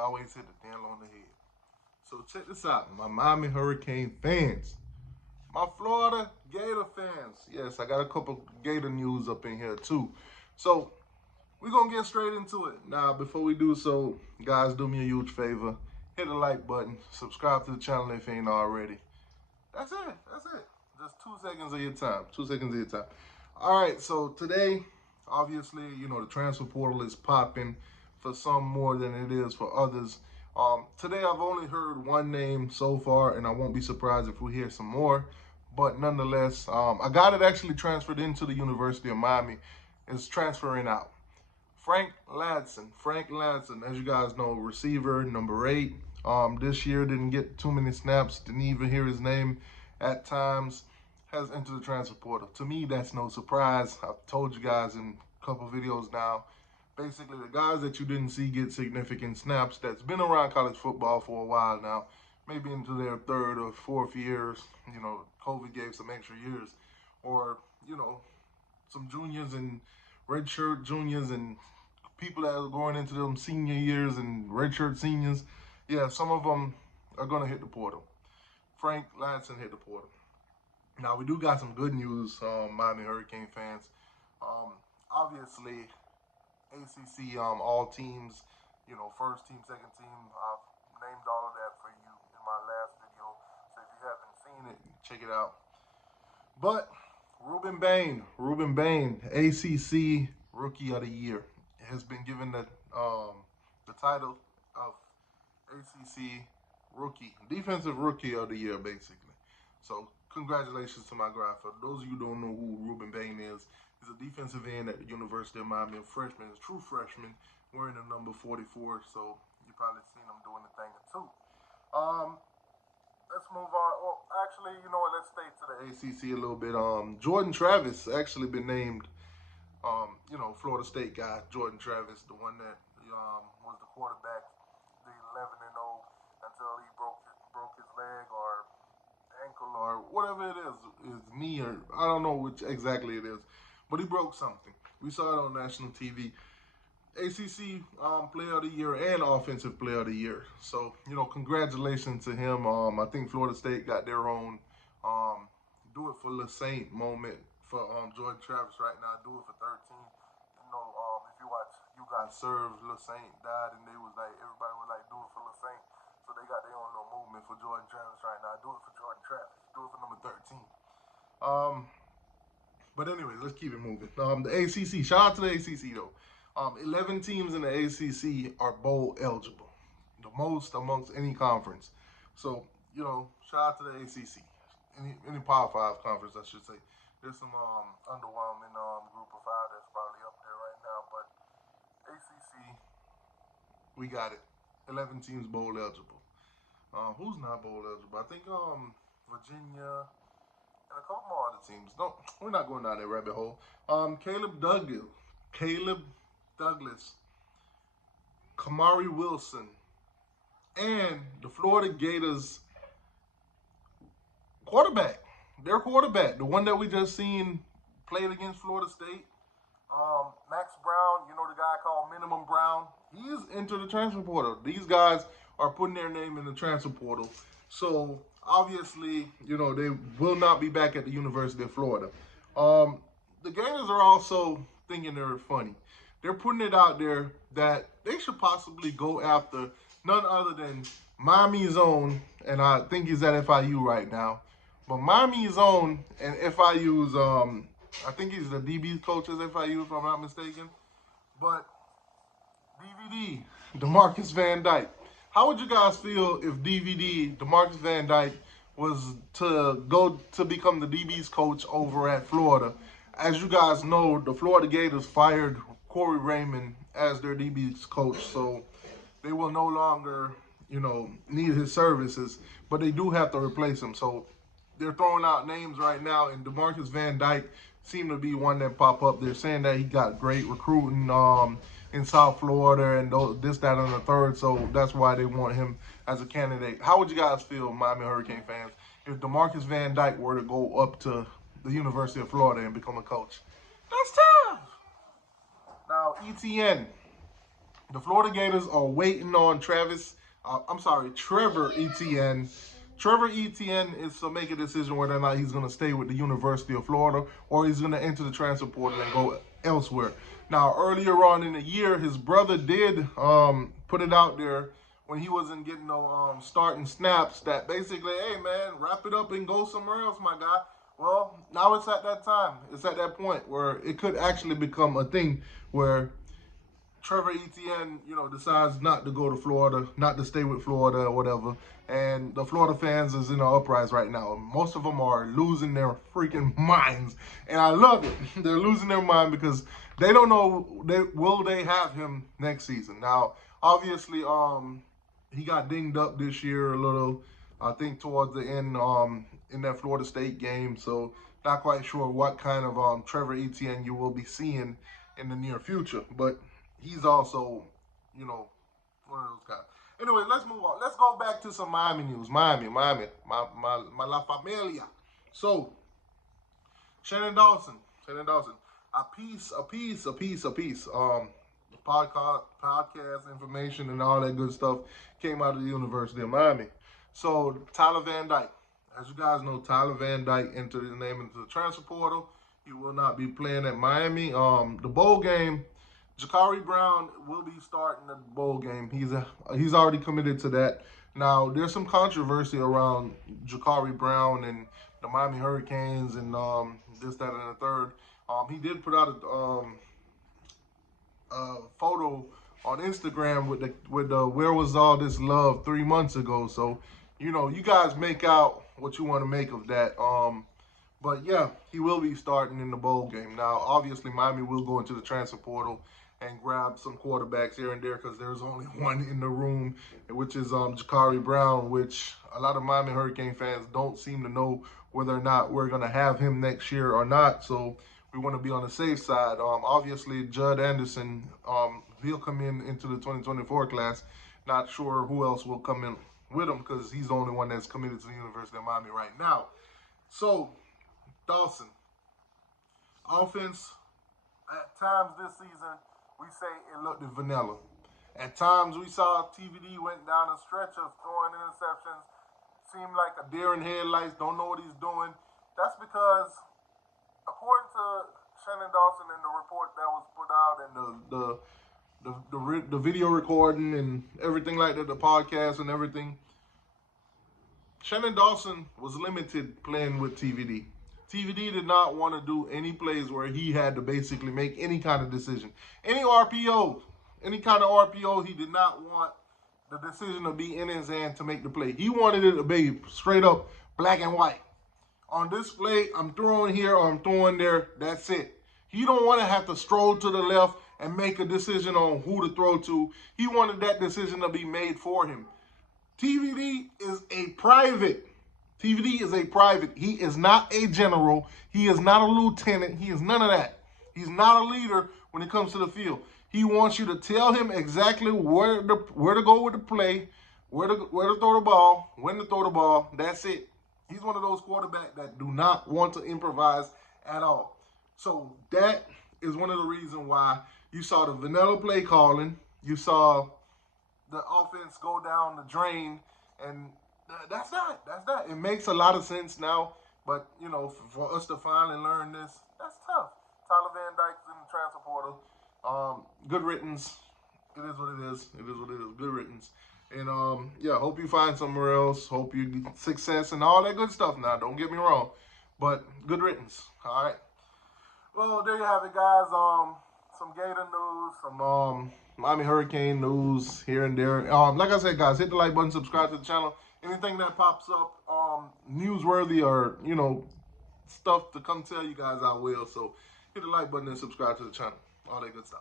always hit the nail on the head. So check this out, my Miami Hurricane fans, my Florida Gator fans. Yes, I got a couple Gator news up in here too. So we're gonna get straight into it. Now, before we do so, guys, do me a huge favor. Hit the like button, subscribe to the channel if you ain't already. That's it. That's it. Just 2 seconds of your time. 2 seconds of your time. All right. So today, obviously, the transfer portal is popping for some more than it is for others. Today, I've only heard one name so far, and I won't be surprised if we hear some more. But nonetheless, a guy that actually transferred into the University of Miami is transferring out. Frank Ladson. Frank Ladson, as you guys know, receiver, number 8. This year didn't get too many snaps, didn't even hear his name at times, has entered the transfer portal. To me, that's no surprise. I've told you guys in a couple videos now. Basically, the guys that you didn't see get significant snaps that's been around college football for a while now, maybe into their 3rd or 4th years. COVID gave some extra years. Or, some juniors and redshirt juniors and people that are going into them senior years and redshirt seniors. Yeah, some of them are going to hit the portal. Frank Ladson hit the portal. Now, we do got some good news, Miami Hurricane fans. Obviously, ACC, all teams, first team, second team, I've named all of that for you in my last video. So if you haven't seen it, check it out. But Ruben Bain, ACC Rookie of the Year, has been given the title of ACC Defensive Rookie of the Year, basically. So congratulations to my guy. For those of you who don't know who Ruben Bain is, he's a defensive end at the University of Miami, a freshman, a true freshman, wearing the number 44. So you probably seen him doing the thing too. Let's move on. Well, actually, you know what? Let's stay to the ACC a little bit. Jordan Travis actually been named. Florida State guy, Jordan Travis, the one that was the quarterback, the 11-0 until he broke his leg or ankle or whatever it is, his knee, or I don't know which exactly it is, but he broke something. We saw it on national TV. ACC Player of the Year and Offensive Player of the Year. So, congratulations to him. I think Florida State got their own do it for LaSaint moment for Jordan Travis right now. Do it for 13. If you watch You Got Served, LaSaint died, and everybody was like, do it for LaSaint. So they got their own little movement for Jordan Travis right now. Do it for Jordan Travis. Do it for number 13. But anyway, let's keep it moving. The ACC. Shout out to the ACC though. 11 teams in the ACC are bowl eligible, the most amongst any conference. So shout out to the ACC. Any Power 5 conference, I should say. There's some underwhelming group of 5 that's probably up there right now, but ACC, we got it. 11 teams bowl eligible. Who's not bowl eligible? I think Virginia and a couple more other teams. No, we're not going down that rabbit hole. Caleb Douglas, Kamari Wilson, and the Florida Gators quarterback. Their quarterback, the one that we just seen played against Florida State, Max Brown, the guy called Minimum Brown, he's entered the transfer portal. These guys are putting their name in the transfer portal. So, obviously, they will not be back at the University of Florida. The Gators are also thinking they're funny. They're putting it out there that they should possibly go after none other than Miami's own, and I think he's at FIU right now. But Miami's own and FIU's, I think he's the DB coach at FIU, if I'm not mistaken. But DVD, DeMarcus Van Dyke. How would you guys feel if DVD, DeMarcus Van Dyke, was to go to become the DB's coach over at Florida? As you guys know, the Florida Gators fired Corey Raymond as their DB's coach, so they will no longer, need his services, but they do have to replace him. So they're throwing out names right now, and DeMarcus Van Dyke seemed to be one that popped up. They're saying that he got great recruiting in South Florida and this, that, and the third, so that's why they want him as a candidate. How would you guys feel, Miami Hurricane fans, if DeMarcus Van Dyke were to go up to the University of Florida and become a coach? That's tough. Now, ETN. The Florida Gators are waiting on Trevor Etienne. Trevor Etienne is to make a decision whether or not he's going to stay with the University of Florida or he's going to enter the transfer portal and go elsewhere. Now, earlier on in the year, his brother did put it out there when he wasn't getting no starting snaps that basically, hey, man, wrap it up and go somewhere else, my guy. Well, now it's at that time. It's at that point where it could actually become a thing where Trevor Etienne, decides not to go to Florida, not to stay with Florida or whatever. And the Florida fans is in an uprising right now. Most of them are losing their freaking minds. And I love it. They're losing their mind because they don't know will they have him next season. Now, obviously, he got dinged up this year a little, I think towards the end in that Florida State game. So not quite sure what kind of Trevor Etienne you will be seeing in the near future. But he's also, one of those guys. Anyway, let's move on. Let's go back to some Miami news. Miami, my La Familia. So, Shannon Dawson. A piece. Podcast information and all that good stuff came out of the University of Miami. So, Tyler Van Dyke. As you guys know, Tyler Van Dyke entered his name into the transfer portal. He will not be playing at Miami. The bowl game, Ja'Cory Brown will be starting the bowl game. He's already committed to that. Now, there's some controversy around Ja'Cory Brown and the Miami Hurricanes and this, that, and the third. He did put out a photo on Instagram with the Where Was All This Love 3 months ago. So, you guys make out what you want to make of that. But yeah, he will be starting in the bowl game. Now, obviously, Miami will go into the transfer portal and grab some quarterbacks here and there because there's only one in the room, which is Ja'Cory Brown, which a lot of Miami Hurricane fans don't seem to know whether or not we're going to have him next year or not. So we want to be on the safe side. Obviously, Judd Anderson, he'll come into the 2024 class. Not sure who else will come in with him because he's the only one that's committed to the University of Miami right now. So, Dawson, offense, at times this season, we say it looked vanilla. At times we saw TVD went down a stretch of throwing interceptions, seemed like a deer in headlights, don't know what he's doing. That's because, according to Shannon Dawson and the report that was put out and the video recording and everything like that, the podcast and everything, Shannon Dawson was limited playing with TVD. TVD did not want to do any plays where he had to basically make any kind of decision. Any RPO, any kind of RPO, he did not want the decision to be in his hand to make the play. He wanted it to be straight up black and white. On this play, I'm throwing here or I'm throwing there. That's it. He don't want to have to stroll to the left and make a decision on who to throw to. He wanted that decision to be made for him. TVD is a private. TVD is a private. He is not a general. He is not a lieutenant. He is none of that. He's not a leader when it comes to the field. He wants you to tell him exactly where to go with the play, where to throw the ball, when to throw the ball. That's it. He's one of those quarterbacks that do not want to improvise at all. So that is one of the reasons why you saw the vanilla play calling. You saw the offense go down the drain, and that's that. It makes a lot of sense now, but, for us to finally learn this, that's tough. Tyler Van Dyke's in the transfer portal. Good riddance. It is what it is. Good riddance. And, hope you find somewhere else. Hope you get success and all that good stuff now. Don't get me wrong. But good riddance. All right. Well, there you have it, guys. Some Gator news, some Miami Hurricane news here and there. Like I said, guys, hit the like button, subscribe to the channel. Anything that pops up newsworthy or, stuff to come tell you guys, I will. So hit the like button and subscribe to the channel. All that good stuff.